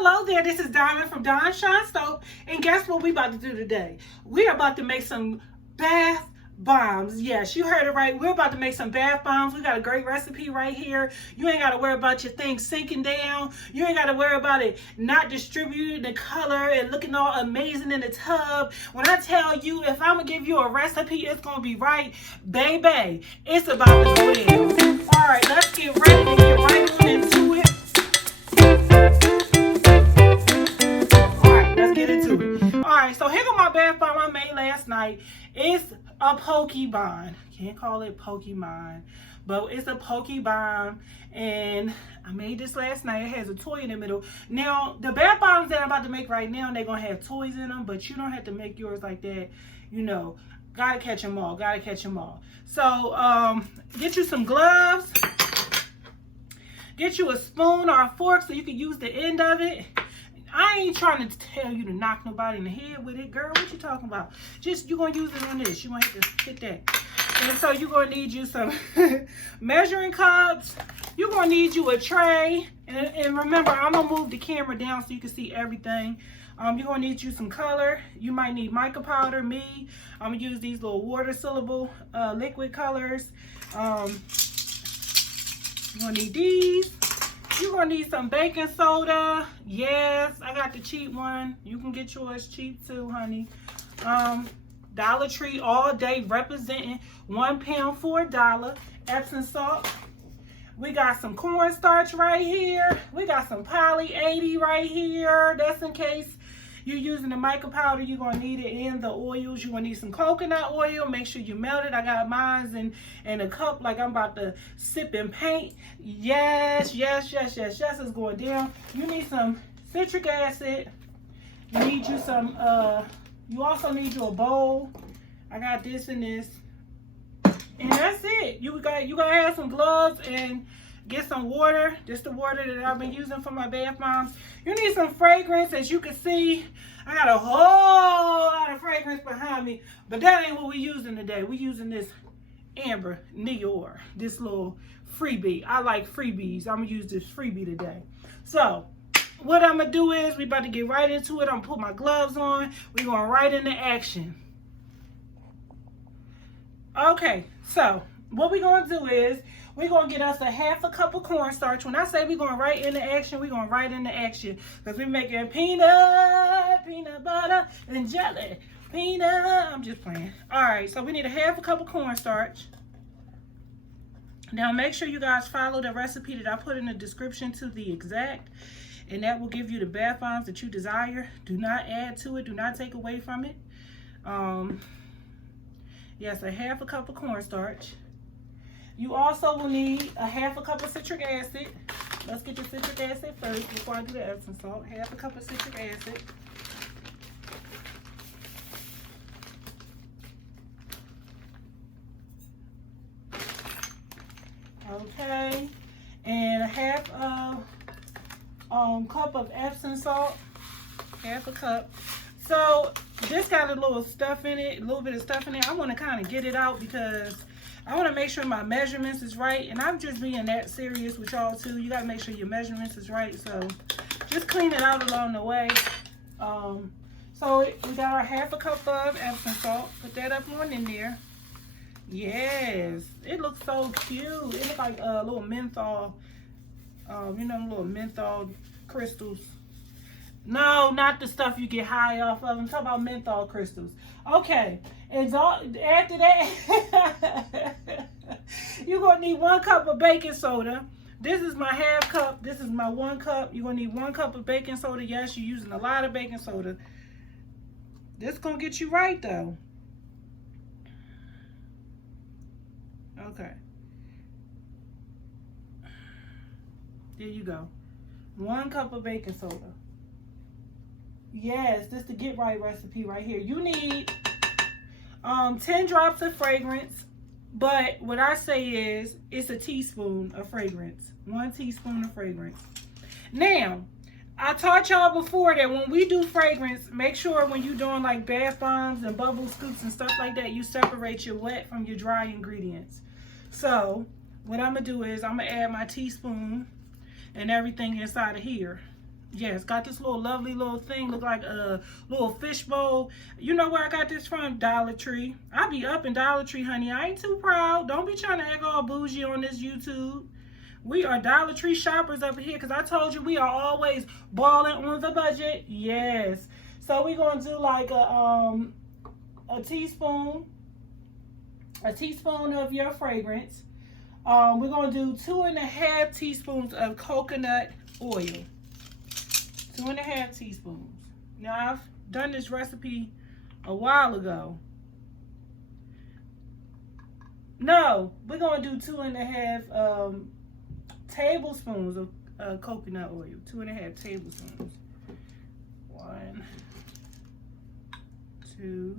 Hello there, this is Diamond from Dawn Shine Soap, and guess what we about to do today? We're about to make some bath bombs. Yes, you heard it right. We're about to make some bath bombs. We got a great recipe right here. You ain't got to worry about your thing sinking down. You ain't got to worry about it not distributing the color and looking all amazing in the tub. When I tell you, if I'm going to give you a recipe, it's going to be right, baby. It's about to go down. All right, let's get ready to get right on into it. Alright, so here go my bath bomb I made last night. It's a Pokemon. Can't call it Pokemon, but it's a Pokemon, and I made this last night. It has a toy in the middle. Now, the bath bombs that I'm about to make right now, they're going to have toys in them, but you don't have to make yours like that. You know, gotta catch them all. Gotta catch them all. So, get you some gloves. Get you a spoon or a fork so you can use the end of it. I ain't trying to tell you to knock nobody in the head with it, girl. What you talking about? Just, you're going to use it on this. You're going to have to hit that. And so you're going to need you some measuring cups. You're going to need you a tray. And remember, I'm going to move the camera down so you can see everything. You're going to need you some color. You might need mica powder. I'm going to use these little water-soluble liquid colors. You're going to need these. You're going to need some baking soda. Yes, I got the cheap one. You can get yours cheap too, honey. Dollar Tree all day representing 1 pound for $1. Epsom salt. We got some cornstarch right here. We got some poly 80 right here. That's in case you're using the mica powder, you're going to need it in the oils. You're going to need some coconut oil. Make sure you melt it. I got mine in a cup like I'm about to sip and paint. Yes, it's going down. You need some citric acid. You need you some, you also need you a bowl. I got this and this. And that's it. You got to have some gloves and get some water. This is the water that I've been using for my bath bombs. You need some fragrance. As you can see, I got a whole lot of fragrance behind me, but that ain't what we're using today. We're using this Amber Nior, this little freebie. I like freebies. I'm gonna use this freebie today. So what I'm gonna do is we about to get right into it. I'm gonna put my gloves on. We're going right into action. Okay, so what we're gonna do is we're going to get us a ½ cup of cornstarch. When I say we're going right into action, we're going right into action. Because we're making peanut butter, and jelly. I'm just playing. Alright, so we need a ½ cup of cornstarch. Now make sure you guys follow the recipe that I put in the description to the exact. And that will give you the bath bombs that you desire. Do not add to it. Do not take away from it. Yes, a ½ cup of cornstarch. You also will need a ½ cup of citric acid. Let's get the citric acid first before I do the Epsom salt. ½ cup of citric acid. Okay. And a ½ cup of Epsom salt. ½ a cup. So this got a little stuff in it, a little bit of stuff in it. I want to kind of get it out because I want to make sure my measurements is right, and I'm just being that serious with y'all too. You got to make sure your measurements is right, so just clean it out along the way. So we got our ½ cup of Epsom salt. Put that up on in there. Yes, it looks so cute. It looks like a little menthol, you know, little menthol crystals. No, not the stuff you get high off of. I'm talking about menthol crystals. Okay, and so after that, you're going to need 1 cup of baking soda. This is my ½ cup. This is my 1 cup. You're going to need 1 cup of baking soda. Yes, you're using a lot of baking soda. This is going to get you right, though. Okay. There you go. 1 cup of baking soda. Yes, this is the get right recipe right here. You need 10 drops of fragrance, but what I say is it's a teaspoon of fragrance. 1 teaspoon of fragrance. Now, I taught y'all before that when we do fragrance, make sure when you're doing like bath bombs and bubble scoops and stuff like that, you separate your wet from your dry ingredients. So what I'm gonna do is I'm gonna add my teaspoon and everything inside of here. Yes, got this little lovely little thing, look like a little fish bowl. You know where I got this from? Dollar Tree. I be up in Dollar Tree, honey. I ain't too proud. Don't be trying to act all bougie on this YouTube. We are Dollar Tree shoppers up here because I told you we are always balling on the budget. Yes. So we're going to do like a teaspoon of your fragrance. We're going to do 2.5 teaspoons of coconut oil. 2.5 teaspoons. Now, I've done this recipe a while ago. No, we're going to do 2.5 tablespoons of coconut oil. 2.5 tablespoons. 1, 2,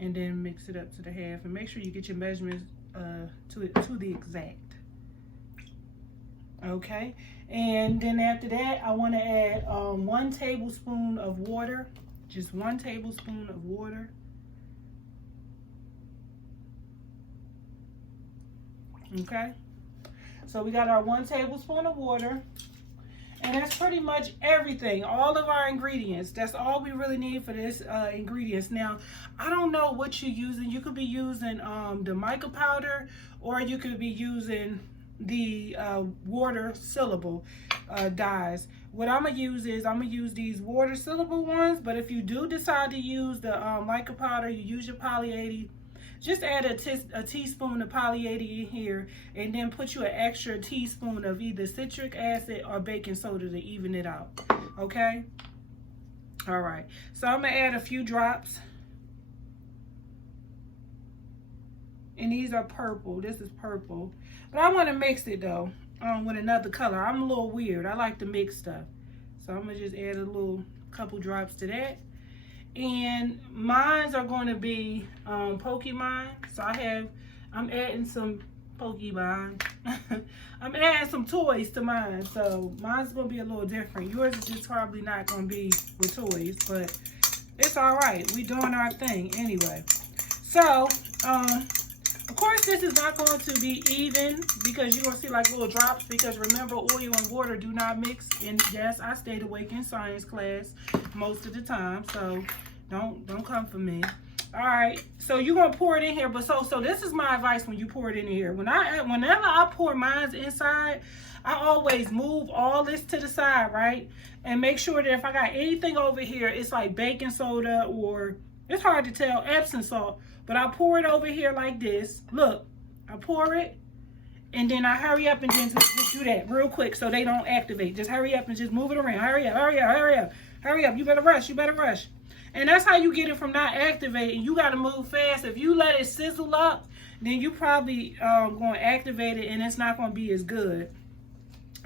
and then mix it up to the half. And make sure you get your measurements to the exact. Okay, and then after that, I want to add 1 tablespoon of water. Just 1 tablespoon of water. Okay, so we got our 1 tablespoon of water, and that's pretty much everything, all of our ingredients. That's all we really need for this ingredients. Now, I don't know what you're using. You could be using the mica powder, or you could be using the water soluble dyes. What I'm gonna use is I'm gonna use these water soluble ones, but if you do decide to use the mica powder, you use your poly 80, just add a teaspoon of poly 80 in here, and then put you an extra teaspoon of either citric acid or baking soda to even it out. Okay, all right, so I'm gonna add a few drops, and these are purple. This is purple. But I want to mix it though with another color. I'm a little weird. I like to mix stuff. So I'm going to just add a couple drops to that. And mines are going to be Pokemon. So I'm adding some Pokemon. I'm adding some toys to mine. So mine's going to be a little different. Yours is just probably not going to be with toys. But it's all right. We doing our thing anyway. So, of course, this is not going to be even because you're going to see like little drops, because remember, oil and water do not mix. And yes, I stayed awake in science class most of the time, so don't come for me. All right, so you're going to pour it in here, but so this is my advice when you pour it in here. Whenever I pour mine inside, I always move all this to the side, right? And make sure that if I got anything over here, it's like baking soda, or it's hard to tell, Epsom salt. But I pour it over here like this. Look, I pour it, and then I hurry up and then just do that real quick so they don't activate. Just hurry up and just move it around. Hurry up, hurry up, hurry up, hurry up. You better rush, you better rush. And that's how you get it from not activating. You got to move fast. If you let it sizzle up, then you probably going to activate it, and it's not going to be as good.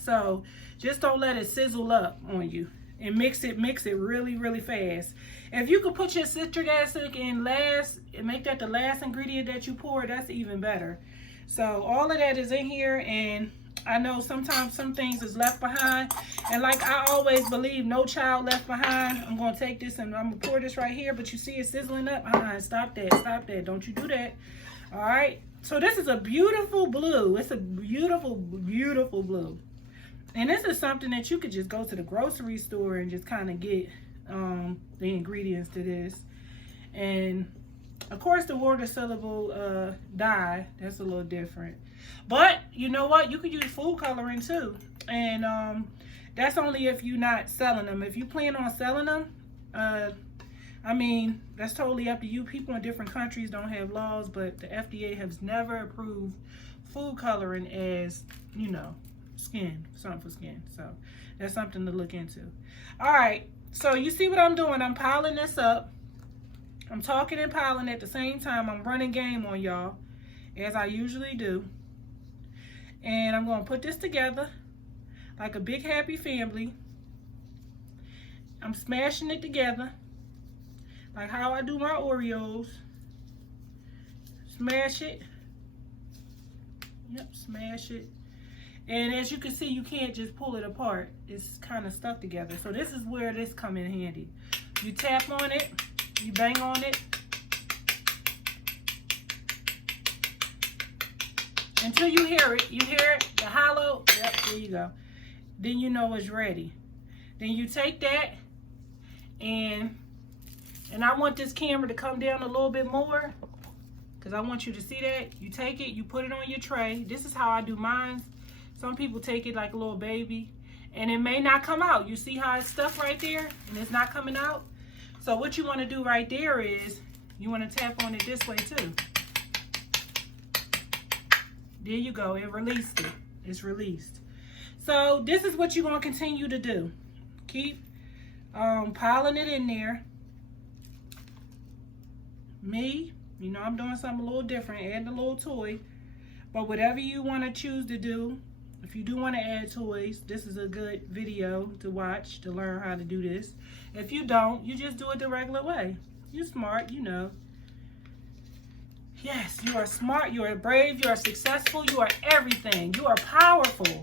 So just don't let it sizzle up on you. And mix it really, really fast. If you could put your citric acid in last and make that the last ingredient that you pour, that's even better. So all of that is in here, and I know sometimes some things is left behind. And like I always believe, no child left behind. I'm going to take this and I'm going to pour this right here, but you see it sizzling up. Stop that, stop that. Don't you do that. All right. So this is a beautiful blue. It's a beautiful, beautiful blue. And this is something that you could just go to the grocery store and just kind of get the ingredients to this. And of course, the water soluble dye, that's a little different. But you know what? You could use food coloring too. And that's only if you're not selling them. If you plan on selling them, I mean, that's totally up to you. People in different countries don't have laws, but the FDA has never approved food coloring as, you know, something for skin. So that's something to look into. All right, so you see what I'm doing. I'm piling this up. I'm talking and piling at the same time. I'm running game on y'all, as I usually do. And I'm going to put this together like a big happy family. I'm smashing it together like how I do my Oreos. Smash it. Yep, smash it. And as you can see, you can't just pull it apart. It's kind of stuck together. So this is where this come in handy. You tap on it, you bang on it, until you hear it. You hear it, the hollow. Yep, there go. Then you know it's ready. Then you take that and I want this camera to come down a little bit more because I want you to see that. You take it, you put it on your tray. This is how I do mine. Some people take it like a little baby and it may not come out. You see how it's stuck right there and it's not coming out? So what you want to do right there is you want to tap on it this way too. There you go. It released it. It's released. So this is what you're going to continue to do. Keep piling it in there. Me, you know, I'm doing something a little different, adding a little toy. But whatever you want to choose to do, if you do want to add toys, this is a good video to watch to learn how to do this. If you don't, you just do it the regular way. You're smart, you know. Yes, you are smart, you are brave, you are successful, you are everything. You are powerful.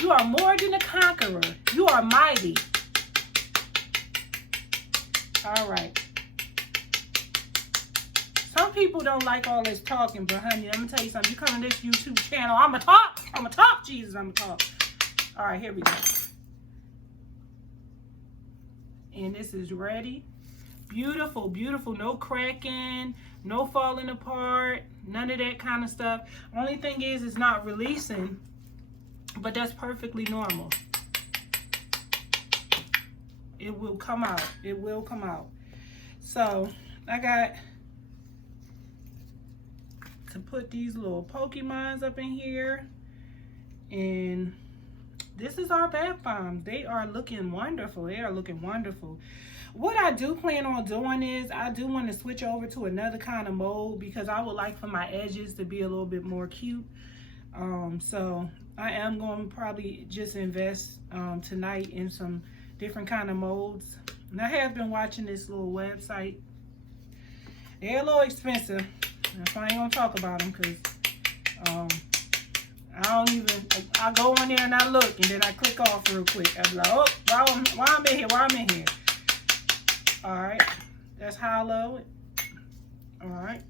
You are more than a conqueror. You are mighty. All right. Some people don't like all this talking, but honey, let me tell you something. You come to this YouTube channel, I'm going to talk. I'm going to talk, Jesus, I'm going to talk. All right, here we go. And this is ready. Beautiful, beautiful. No cracking, no falling apart, none of that kind of stuff. Only thing is it's not releasing, but that's perfectly normal. It will come out. It will come out. So I got to put these little Pokemons up in here. And this is our bath bombs. They are looking wonderful. They are looking wonderful. What I do plan on doing is I do want to switch over to another kind of mold because I would like for my edges to be a little bit more cute. So I am going to probably just invest tonight in some different kind of molds. And I have been watching this little website. They're a little expensive. That's why I ain't going to talk about them because I go on there and I look and then I click off real quick. I'm like, oh, why I'm in here? Why I'm in here? All right, that's hollow. All right.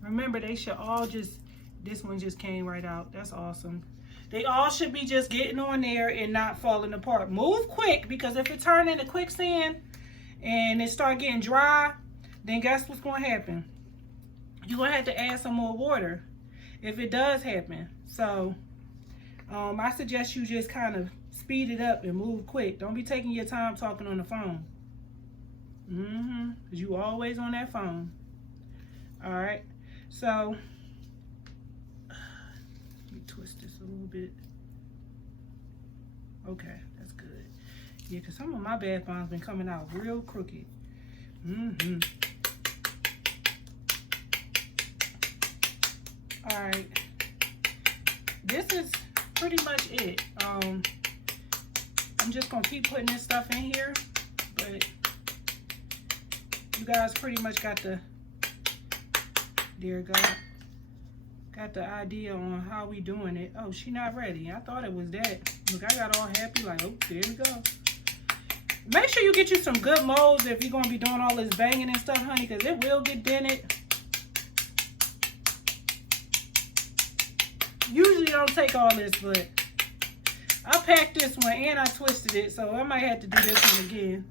Remember, they should all just, this one just came right out. That's awesome. They all should be just getting on there and not falling apart. Move quick because if it turns into quicksand and it start getting dry, then guess what's going to happen? You're going to have to add some more water if it does happen. So I suggest you just kind of speed it up and move quick. Don't be taking your time talking on the phone. Because you always on that phone. All right. So let me twist this a little bit. Okay, that's good. Yeah, because some of my bath bombs been coming out real crooked. All right. This is pretty much it. I'm just gonna keep putting this stuff in here, but you guys pretty much got the, dear God, got the idea on how we doing it. Oh, she not ready. I thought it was that. Look, I got all happy like, oh, there we go. Make sure you get you some good molds if you're gonna be doing all this banging and stuff, honey, because it will get dented. Usually don't take all this, but I packed this one and I twisted it, so I might have to do this one again.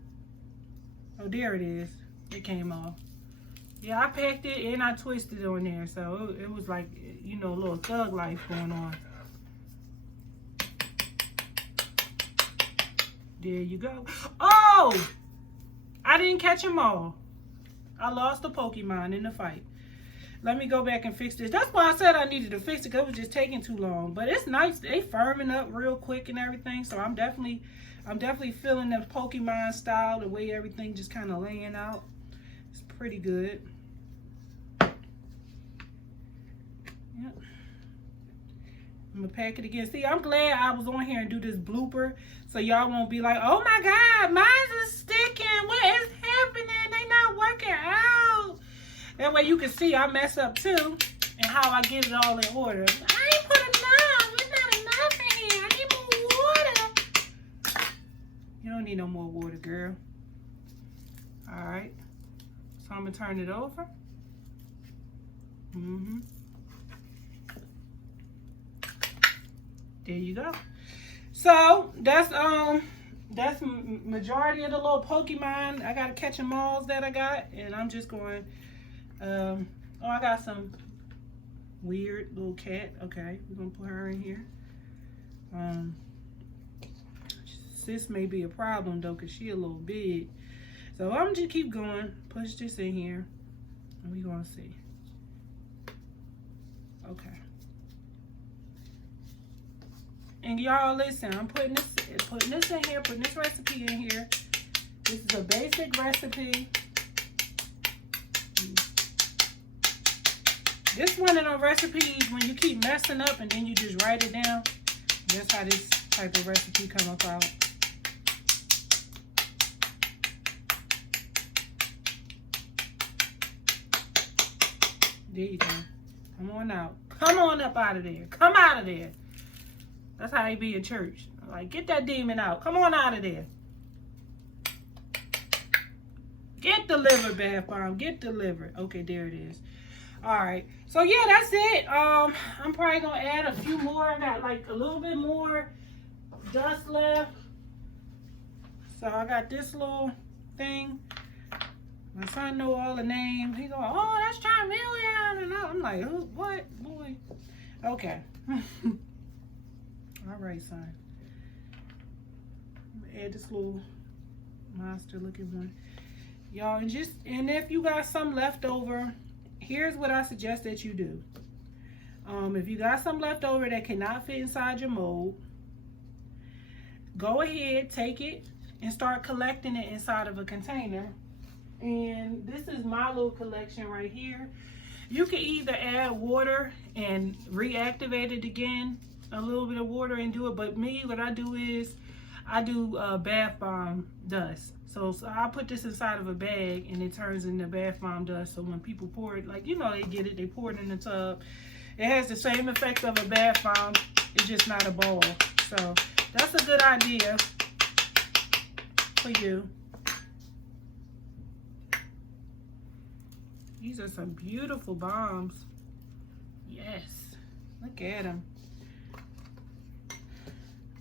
Oh, there it is. It came off. Yeah, I packed it and I twisted it on there, so it was like, you know, a little thug life going on. There you go. Oh! I didn't catch them all. I lost the Pokemon in the fight. Let me go back and fix this. That's why I said I needed to fix it, because it was just taking too long. But it's nice. They firming up real quick and everything. So I'm definitely feeling the Pokemon style, the way everything just kind of laying out. It's pretty good. Yep. I'm going to pack it again. See, I'm glad I was on here and do this blooper, so y'all won't be like, oh my God, mine is sticking. What is happening? They not working out. That way you can see I mess up too, and how I get it all in order. I ain't put enough. There's not enough in here. I need more water. You don't need no more water, girl. All right. So I'm going to turn it over. There you go. So that's majority of the little Pokemon. I gotta catch them all that I got, and I'm just going. Oh, I got some weird little cat. Okay, we're gonna put her in here. This may be a problem though, cause she a little big. So I'm just keep going. Push this in here, and we gonna see. Okay. And y'all listen, I'm putting this in here, putting this recipe in here. This is a basic recipe. This one of those recipes when you keep messing up and then you just write it down. That's how this type of recipe come about. There you go. Come on out. Come on up out of there. Come out of there. That's how they be in church. Like, get that demon out. Come on out of there. Get delivered, bath bomb. Get delivered. Okay, there it is. All right. So, yeah, that's it. I'm probably going to add a few more. I got, like, a little bit more dust left. So, I got this little thing. My son know all the names. He go, oh, that's Charmeleon. And I'm like, oh, what? Boy. Okay. All right, son. I'm gonna add this little monster looking one. Y'all, and if you got some left over, here's what I suggest that you do. If you got some left over that cannot fit inside your mold, go ahead, take it, and start collecting it inside of a container. And this is my little collection right here. You can either add water and reactivate it again, a little bit of water and do it. But me, what I do is I do bath bomb dust. So I put this inside of a bag and it turns into bath bomb dust. So when people pour it, like, you know, they get it, they pour it in the tub. It has the same effect of a bath bomb. It's just not a ball. So that's a good idea for you. These are some beautiful bombs. Yes. Look at them.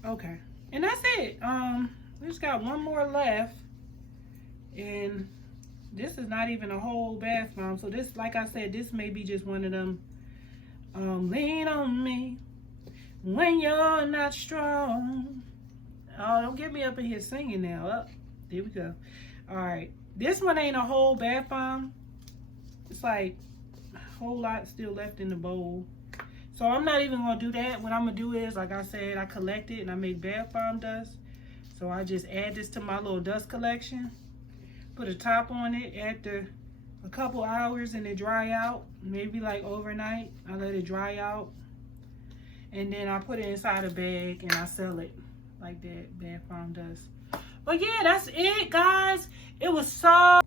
Okay. And that's it. We just got one more left. And this is not even a whole bath bomb. So this, like I said, this may be just one of them. Lean on me when you're not strong. Oh, don't get me up in here singing now. Oh, there we go. All right. This one ain't a whole bath bomb. It's like a whole lot still left in the bowl. So I'm not even going to do that. What I'm going to do is, like I said, I collect it and I make bath bomb dust. So I just add this to my little dust collection. Put a top on it after a couple hours and it dry out. Maybe like overnight. I let it dry out. And then I put it inside a bag and I sell it like that, bath bomb dust. But yeah, that's it, guys. It was so...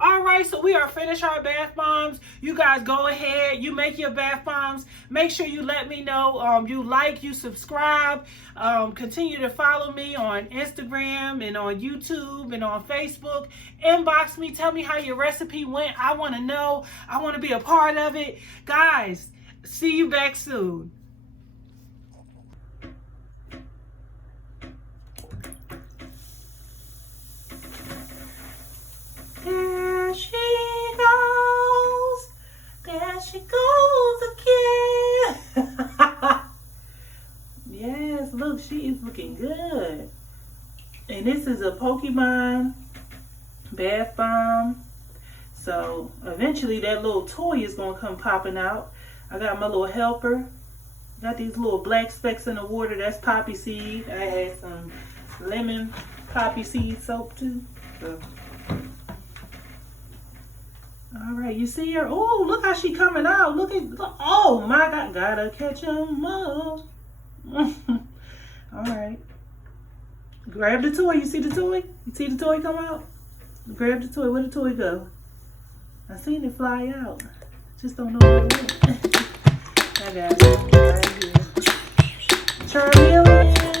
All right, so we are finished our bath bombs. You guys go ahead, you make your bath bombs. Make sure you let me know you like, you subscribe. Continue to follow me on Instagram and on YouTube and on Facebook. Inbox me, tell me how your recipe went. I want to know. I want to be a part of it. Guys, see you back soon. There she goes. There she goes again. Yes, look, she is looking good. And this is a Pokemon bath bomb. So eventually that little toy is going to come popping out. I got my little helper. Got these little black specks in the water. That's poppy seed. I had some lemon poppy seed soap too. So. All right, you see her? Oh, look how she coming out. Look. Oh my God, gotta catch 'em up. All right. Grab the toy. You see the toy? You see the toy come out? Grab the toy. Where the toy go? I seen it fly out. Just don't know where it went. I got it right here. Charmeleon.